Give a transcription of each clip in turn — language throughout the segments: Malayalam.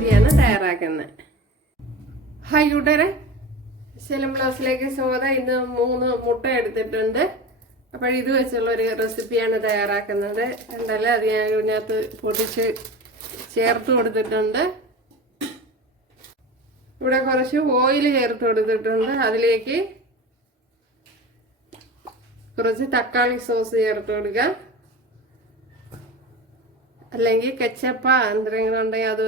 തയ്യാറാക്കുന്നത്. ഹായ് കൂട്ടുകാരെ. ശലം ബ്ലൗസിലേക്ക് സ്വാഗതം. ഇന്ന് മൂന്ന് മുട്ട എടുത്തിട്ടുണ്ട്. അപ്പോൾ ഇത് വെച്ചുള്ള ഒരു റെസിപ്പിയാണ് തയ്യാറാക്കുന്നത്. എന്തായാലും അത് ഞാൻ ഇതിനകത്ത് പൊടിച്ച് ചേർത്ത് കൊടുത്തിട്ടുണ്ട്. ഇവിടെ കുറച്ച് ഓയിൽ ചേർത്ത് കൊടുത്തിട്ടുണ്ട്. അതിലേക്ക് കുറച്ച് തക്കാളി സോസ് ചേർത്ത് കൊടുക്കുക അല്ലെങ്കിൽ കെച്ചപ്പ എന്തെങ്കിലും ഉണ്ടെങ്കിൽ അത്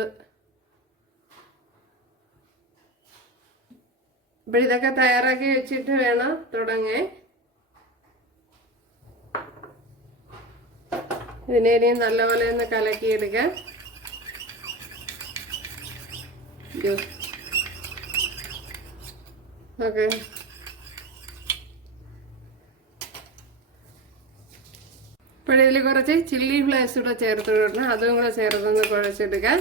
അപ്പോൾ ഇതൊക്കെ തയ്യാറാക്കി വെച്ചിട്ട് വേണം തുടങ്ങേ ഇതിനെ ഇനി നല്ലപോലെ ഒന്ന് കലക്കിയെടുക്കാം. ഓക്കെ. ഇപ്പോഴിതിൽ കുറച്ച് ചില്ലി ഫ്ലേക്സ് കൂടെ ചേർത്ത് കൊടുക്കണം അതും കൂടെ ചേർത്തൊന്ന് കുഴച്ചെടുക്കാം.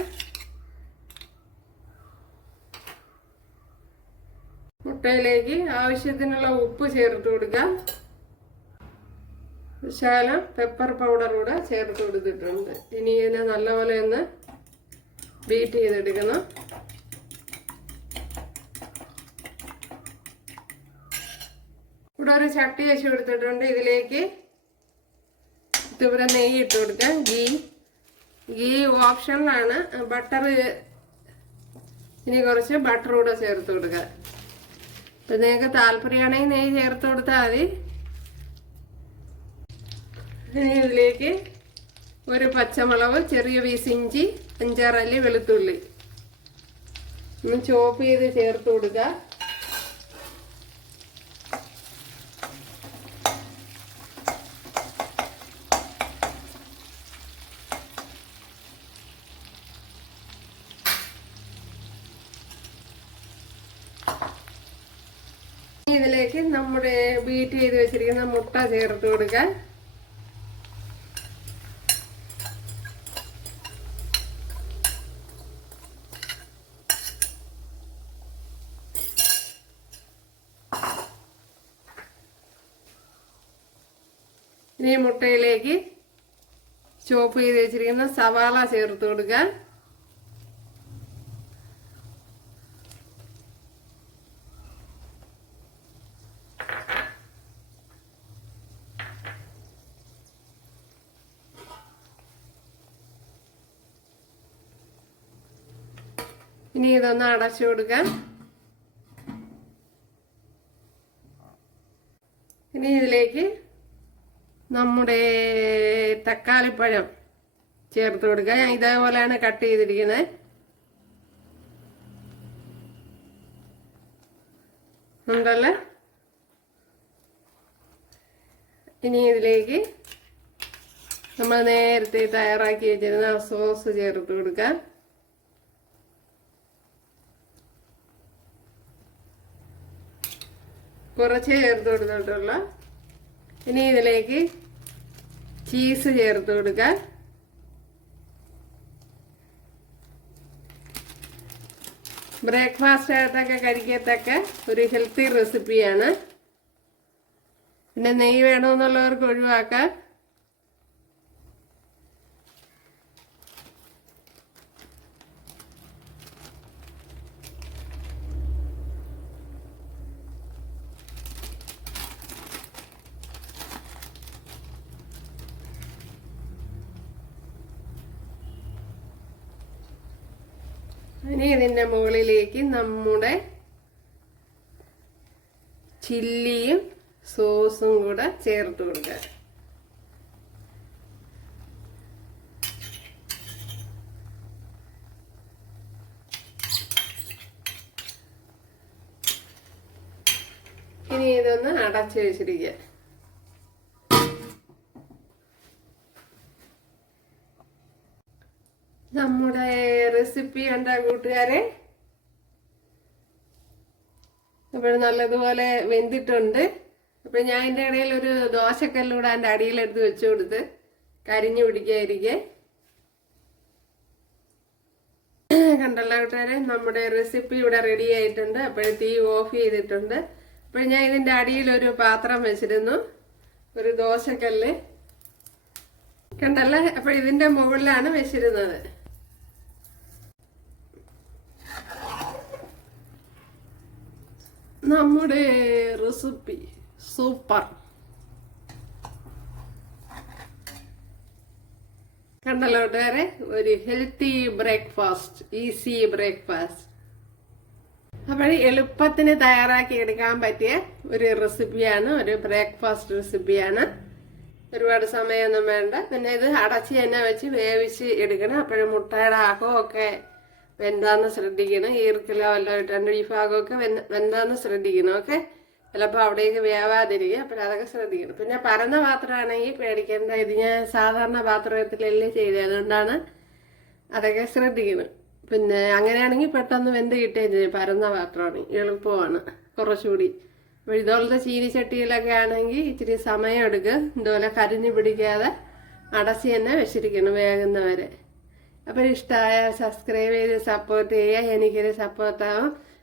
മുട്ടയിലേക്ക് ആവശ്യത്തിനുള്ള ഉപ്പ് ചേർത്ത് കൊടുക്കാം. ശകലം പെപ്പർ പൗഡർ കൂടെ ചേർത്ത് കൊടുത്തിട്ടുണ്ട്. ഇനി ഇതിനെ നല്ലപോലെ ഒന്ന് ബീറ്റ് ചെയ്തെടുക്കണം. ഇവിടെ ഒരു ചട്ടി വെച്ച് കൊടുത്തിട്ടുണ്ട്. ഇതിലേക്ക് ഇതുവരെ നെയ്യ് ഇട്ട് കൊടുക്കാം. ഗീ ഗീ ഓപ്ഷനിലാണ് ബട്ടർ ഇനി കുറച്ച് ബട്ടർ കൂടെ ചേർത്ത് കൊടുക്കാം. ഇപ്പം നിങ്ങൾക്ക് താല്പര്യമാണെങ്കിൽ നെയ്യ് ചേർത്ത് കൊടുത്താൽ മതി. ഇതിലേക്ക് ഒരു പച്ചമുളക് ചെറിയ പീസ് ഇഞ്ചി അഞ്ചാറല്ലി വെളുത്തുള്ളി. ഒന്ന് ചോപ്പ് ചെയ്ത് ചേർത്ത് കൊടുക്കുക ഇതിലേക്ക് നമ്മുടെ ബീറ്റ് ചെയ്ത് വെച്ചിരിക്കുന്ന മുട്ട ചേർത്ത് കൊടുക്കാൻ ഇനി മുട്ടയിലേക്ക് ചോപ്പ് ചെയ്ത് വെച്ചിരിക്കുന്ന സവാള ചേർത്ത് കൊടുക്കാൻ ഇനി ഇതൊന്ന് അടച്ചു കൊടുക്കാം. ഇനി ഇതിലേക്ക് നമ്മുടെ തക്കാളിപ്പഴം ചേർത്ത് കൊടുക്കുക ഞാൻ ഇതേപോലെയാണ് കട്ട് ചെയ്തിരിക്കുന്നത്. ഉണ്ടല്ലേ? ഇനി ഇതിലേക്ക് നമ്മൾ നേരത്തെ തയ്യാറാക്കി വെച്ചിരുന്ന സോസ് ചേർത്ത് കൊടുക്കാം. കുറച്ച് ചേർത്ത് കൊടുത്തിട്ടുള്ള ഇനി ഇതിലേക്ക് ചീസ് ചേർത്ത് കൊടുക്കാൻ ബ്രേക്ക്ഫാസ്റ്റ് ആയിട്ടൊക്കെ കഴിക്കത്തക്ക ഒരു ഹെൽത്തി റെസിപ്പിയാണ് പിന്നെ നെയ്യ് വേണമെന്നുള്ളവർക്ക് ഒഴിവാക്കാം. ഇനി ഇതിന്റെ മുകളിലേക്ക് നമ്മുടെ ചില്ലിയും സോസും കൂടെ ചേർത്ത് കൊടുക്കുക ഇനി ഇതൊന്ന് അടച്ചു വെച്ചിരിക്കുക. നമ്മുടെ റെസിപ്പി എന്താ കൂട്ടുകാരെ. അപ്പോൾ നല്ലതുപോലെ വെന്തിട്ടുണ്ട്. അപ്പോൾ ഞാൻ എന്റെ ഇടയിൽ ഒരു ദോശക്കല്ലൂടെ എന്റെ അടിയിലെടുത്ത് വെച്ചു കൊടുത്ത് കരിഞ്ഞു പിടിക്കാതിരിക്കെ. കണ്ടല്ലോ കൂട്ടുകാരെ നമ്മുടെ റെസിപ്പി ഇവിടെ റെഡി ആയിട്ടുണ്ട്. അപ്പോൾ തീ ഓഫ് ചെയ്തിട്ടുണ്ട്. അപ്പോൾ ഞാൻ ഇതിന്റെ അടിയിൽ ഒരു പാത്രം വെച്ചിരുന്നു. ഒരു ദോശക്കല്ല്. കണ്ടല്ലേ? അപ്പോൾ ഇതിന്റെ മുകളിലാണ് വെച്ചിരുന്നത് നമ്മുടെ റെസിപ്പി സൂപ്പർ കണ്ടല്ലോ കൂട്ടുകാരെ ഒരു ഹെൽത്തി ബ്രേക്ക്ഫാസ്റ്റ് ഈസി ബ്രേക്ക്ഫാസ്റ്റ് അപ്പോൾ എളുപ്പത്തിന് തയ്യാറാക്കി എടുക്കാൻ പറ്റിയ ഒരു റെസിപ്പിയാണ് ഒരു ബ്രേക്ക്ഫാസ്റ്റ് റെസിപ്പിയാണ് ഒരുപാട് സമയമൊന്നും വേണ്ട. പിന്നെ ഇത് അടച്ച് തന്നെ വെച്ച് വേവിച്ച് എടുക്കണം. അപ്പോഴും മുട്ടയുടെ അകമൊക്കെ വെന്താന്ന് ശ്രദ്ധിക്കണം. ഈർക്കിലോ വല്ലതും രണ്ട് ഈ ഭാഗമൊക്കെ വെന്ത- വെന്താന്ന് ശ്രദ്ധിക്കണം. ഓക്കെ? ചിലപ്പോൾ അവിടേക്ക് വേവാതിരിക്കുക അപ്പോൾ അതൊക്കെ ശ്രദ്ധിക്കണം. പിന്നെ പരന്ന പാത്രമാണെങ്കിൽ പേടിക്കേണ്ട ഇത് ഞാൻ സാധാരണ പാത്രത്തിലല്ലേ ചെയ്തത് അതുകൊണ്ടാണ് അതൊക്കെ ശ്രദ്ധിക്കണം. പിന്നെ അങ്ങനെയാണെങ്കിൽ പെട്ടെന്ന് വെന്ത് കിട്ടുകയും ചെയ്യും പരന്ന പാത്രമാണ്. എളുപ്പമാണ് കുറച്ചുകൂടി. അപ്പോൾ ഇതുപോലത്തെ ചീനിച്ചട്ടിയിലൊക്കെ ആണെങ്കിൽ ഇച്ചിരി സമയം എടുക്കും. ഇതുപോലെ കരിഞ്ഞു പിടിക്കാതെ അടച്ച് തന്നെ വെച്ചിരിക്കണം വേകുന്നവരെ. അപ്പോൾ ഇഷ്ടമായ സബ്സ്ക്രൈബ് ചെയ്ത് സപ്പോർട്ട് ചെയ്യുക. എനിക്കൊരു സപ്പോർട്ടാവും.